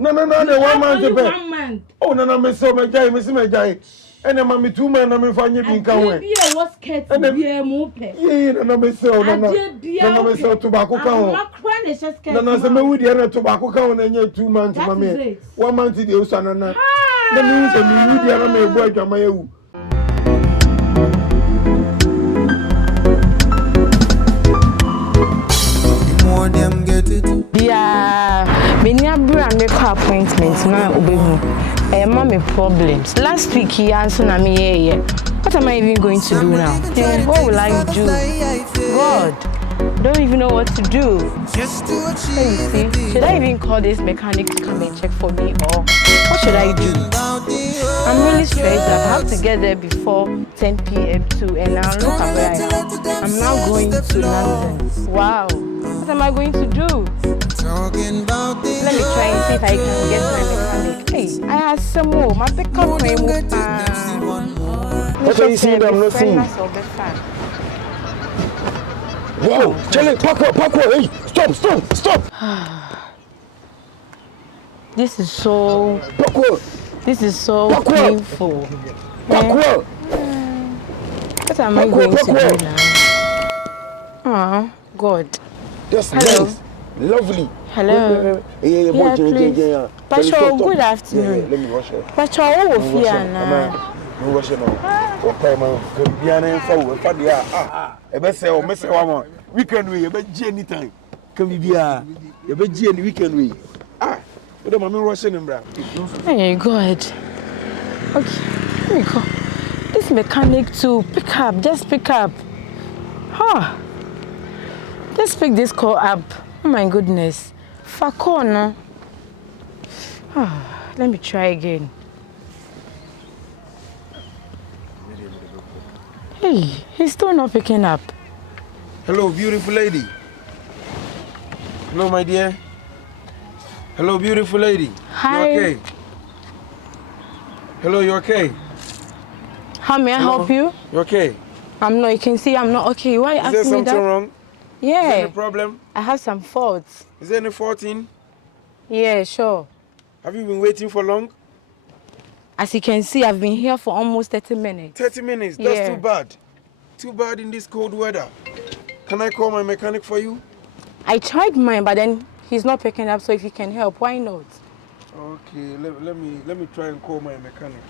No, the 1 month. 1 month. Oh, no, me so me jai, me see me jai. And then mommy 2 months, I'm finding you can win. Yeah, what's cat? And then be a mope. Yeah, no, me so no, me so tobacco count. No, no, so me with the other tobacco count and yet 2 months, mommy. 1 month is the son and the news and me with the other me boy to my own. More them get it. Yeah, many make appointments now. Mommy problems. Last week he answered me. Yeah. What am I even going to do now? What will I do? God, don't even know what to do. Let me see. Should I even call this mechanic to come and check for me, or what should I do? I'm really stressed. I have to get there before 10 p.m. too, and now look at where I am. I'm now going to London. Wow. What am I going to do? Let me try and see if I can get my mechanic. Hey, I have some more. My pickup frame will What are you seeing? I'm not seeing. Wow, Charlie, pack up, hey, stop. This is so painful. What am I going to do now? Oh, God. That's nice. Lovely. Hello. Yeah, please. Pacho, good afternoon. Let me wash it. Pacho, what will you now? No wash it now. Okay, man. Can be an info. Weekend we, you bet anytime. Can be a weekend we. But I'm rushing him, bro. Hey, go ahead. Okay, let me go. This mechanic to pick up, just pick up. Let's pick this call up. Oh my goodness. Fakona. Let me try again. Hey, he's still not picking up. Hello, beautiful lady. Hello, my dear. Hello, beautiful lady. Hi. You okay? Hello, you okay? How may I help you? You okay? You can see I'm not okay. Why are you asking me that? Is there something wrong? Yeah. Is there any problem? I have some faults. Is there any fault in? Yeah, sure. Have you been waiting for long? As you can see, I've been here for almost 30 minutes. 30 minutes? That's too bad. Too bad in this cold weather. Can I call my mechanic for you? I tried mine, but then he's not picking up, so if you can help, why not? Okay, let me try and call my mechanic.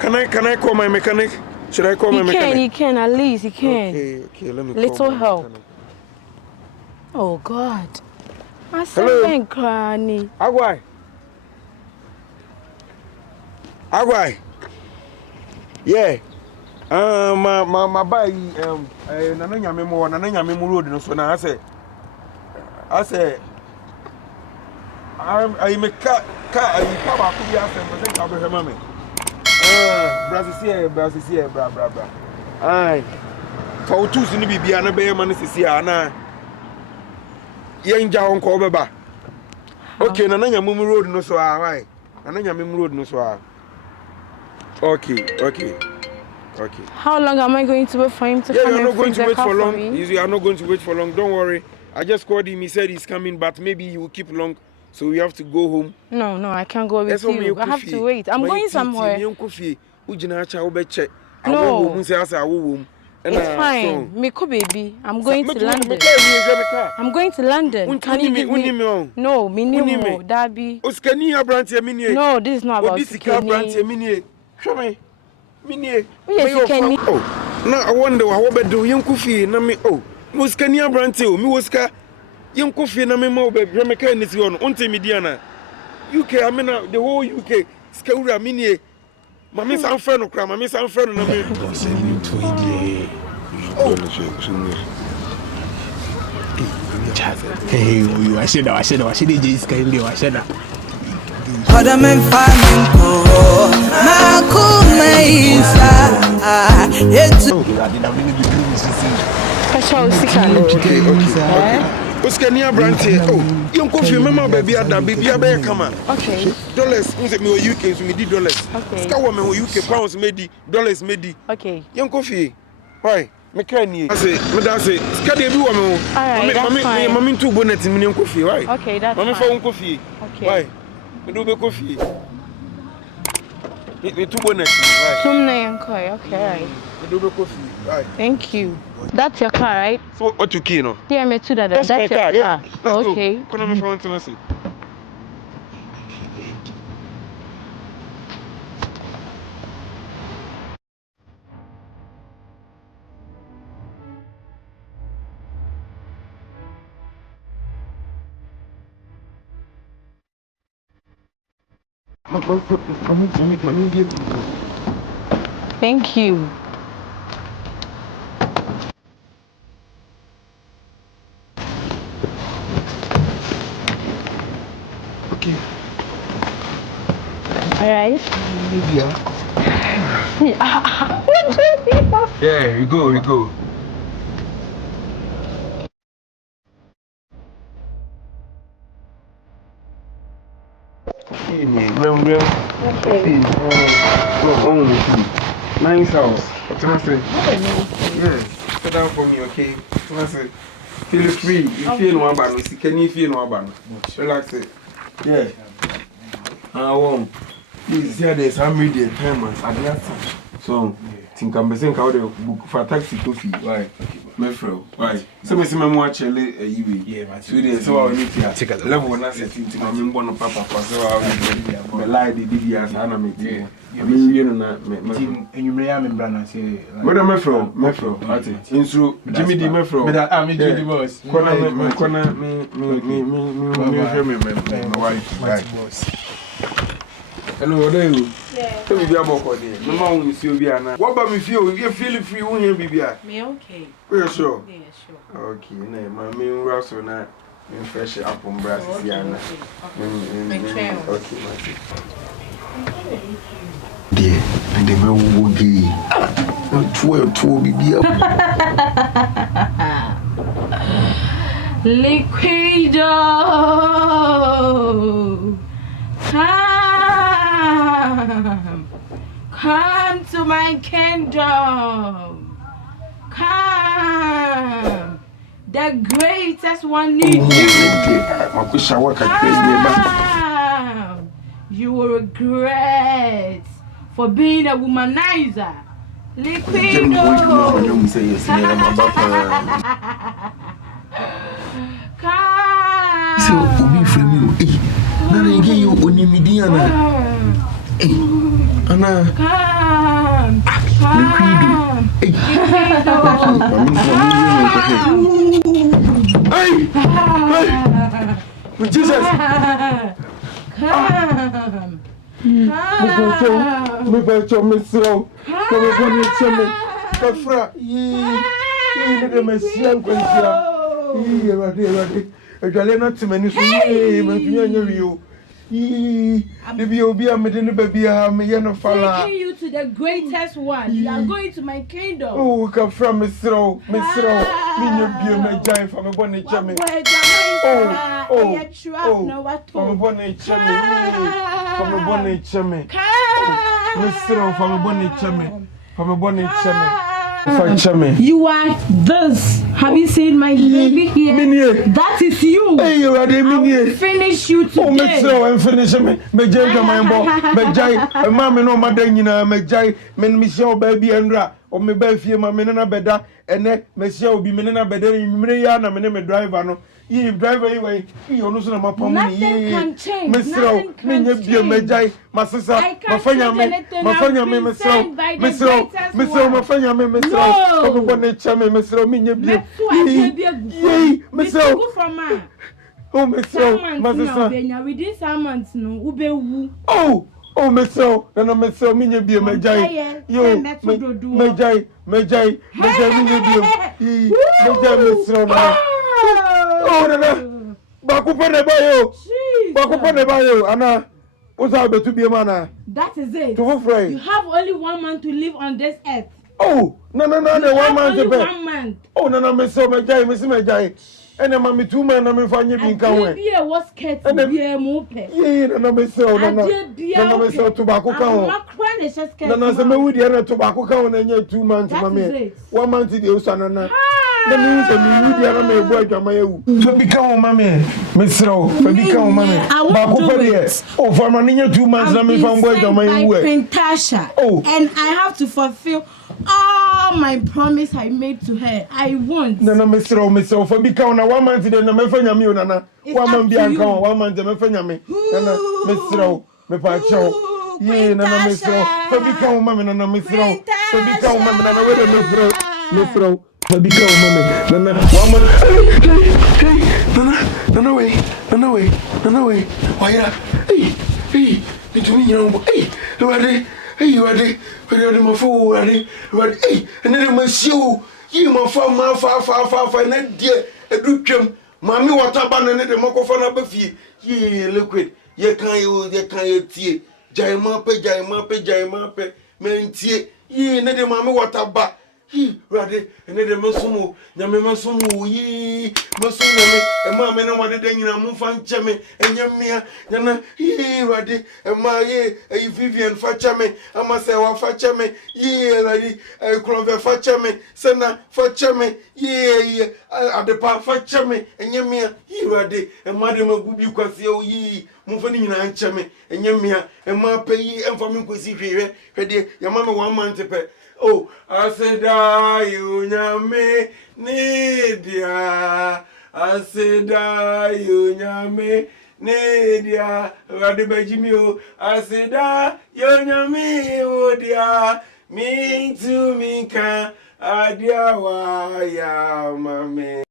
Can I call my mechanic? Should I call my mechanic? He can, at least he can. Okay, let me call Little my help. mechanic. Oh God. Hello? Agwai. Yeah. My buy Nana Nyame road no so na I say I make car I ba ku bi asem person ka be hema me. Brasisia bra. Ai. For tools ni bibia na be hema no sisia na yenja won ko beba. Okay, Nana Nyame road no so why? Nana Nyame road no so. Okay. How long am I going to wait for him to come? You're not going to wait for long. Me? You are not going to wait for long. Don't worry. I just called him. He said he's coming, but maybe he will keep long. So we have to go home. No, I can't go with you. I have to wait. I'm going somewhere. No. It's fine. Miko baby. I'm going to London. I'm going to London. Can you give me? No, minimum. Dabi. No, this is not about Uskeni. Show me. Yes, you can. Oh, now I wonder what I do. Young Kofi, na me. Oh, Muskania Brantio, Muska. Young Kofi, na me mo be. Jamaica is on. Unte Mediana. UK, I mean the whole UK. Skaura Mini. Mammy San Ferno cram. Mammy San Ferno na me. Hey, I said just kind of I said that. Hadamen faminko makumeisa Okay. Uskania Branty. Oh, you could remember baby Adam, baby Abe come on. Okay. Dollars, me UK, so me $. Okay. Scout woman UK pounds made $, made. Okay. Young coffee. Why? Me can you say, Madame, Scadi, you are mammy two bonnets in Minion coffee, right? Okay, that's Mammy phone coffee. Okay. Why? We do the coffee. The two bonnets, right? Okay, right. We do the coffee, right? Thank you. That's your car, right? So, what you keen on? Yeah, me too. That's your car. Yeah. Okay. Can I phone to us? Thank you. Okay. All right. Yeah, you go. Nice house. What can I say? Yes. Sit down for me, okay? What can I say? Feel free. You feel no about me. Can you feel no about me? Relax it. Yeah. I won't. Please, here there's how many day time and so think I'm saying how they book for taxi coffee. Why? My friend. Why? So me see my more chele yeah, my 2 days. So I need to take a level when I say to my member of papa for so I lie the DDS and me. I mean, you know, and you may have member say, what am I from? My friend. Intro Jimmy D. My friend. I'm Jimmy Boss. Corner me, my wife. Hello, there you. Yeah. Tell me about it. No more when you see Obiana. What about me feel? You feel free when you be here. Me okay. We're sure. Yeah, sure. Okay, no, my main Russell now. Me fresh up on brass is here now. Okay, dear, and the man will be 12 be here. Liquido. Come to my kingdom. Come. The greatest one needs you. Come. You will regret for being a womanizer. Liquido. Come. So, be from you. Now, again, you only mediana. Anna, come. Hey, Jesus, come. Me better myself. Come on, Kafra, you the Messiah, ready. Not too many. Taking you to the greatest one. You are going to my kingdom. Oh, come from Miss Row. Me be my giant from a bonnet chummy. From a bonnet chummy. Miss Row from a bonnet chummy. From a bonnet chummy. You are this. Have you seen my baby here? Minie. That is you. Hey, you are the Minie. Finish you today. Oh, Miss Row, and finish me. Me jay my boy. Me jay. Mamma no madena. Me jay. Men Michelle baby Andra. Or me baby my menina beda. And then Michelle be menina beda. Miriana me driver no. You drive away. You know some of my nothing can change. Miss Row, me me jay. My sister, my family, Miss Row, my family, Miss Row. Come bonnet chummy, Miss Row, me yay, Miss Row. Oh, Miss Row, my sister. Within some months, no, ube. Oh, Miss Row, then I'm Miss Row, me be my jay. You, me jay, me be Miss Row. Oh, no, Bakupone Bayo, Anna. What's out to be a man? That is it. You have only 1 month to live on this earth. Oh, no, the 1 month. Only 1 month. Oh, no, Miss Omajay, Miss Majay. And I'm a 2 men, I'm finding you can be a was cat and be a mope. Yeah, no, Miss O, no, Miss O, tobacco. Nana se me wudi ana to ba ko ka wona nya 2 months mame 1 month dey usa nana na me se me wudi ana me bo adwama yawu fa bi ka wo mame me sro fa bi ka wo mame ba ko pa dey oh for ma nya 2 months na me fa bo adwama yawu and I have to fulfill all my promise I made to her. I won't. Nana me sro for bi ka wona 1 month dey na me fa nya me o nana 1 month bi anka 1 month me fa nya me nana me sro me pa cho yeah, nana me throw. Baby come mama nana me throw. Baby come mama nana where me throw. Me throw. Baby come mama nana woman. Hey, nana way. Why ya? Hey, into me you know. Hey, you are there. Where are my fool? Hey, and then my shoe. You my far, na dear. A dukem. Mammy water ban and the microphone up a fee. Ye liquid. Ye can't tie. Jaima pe mentie yi ne de mama wataba hi rade ne de mesumu nyame mesumu yi mesumu me e ma me na wade de nyina mu fa nche me enyamia nyana hi rade e ma ye e Vivian fa chame ama se wa fa chame yi rade e Clover fa chame sena fa chame yi adepa fa chame enyamia hi rade e ma de magubi kwase o yi mu fa ni nyina nche me enyamia e ma pe yi emfa me nkosi hwehwe hwede ya ma me 1 month pe oh, I said, you nyame nedia. I said, you nyame nedia. Radibajimio. I said, you nyame odia. Me to me can adia wa ya mame.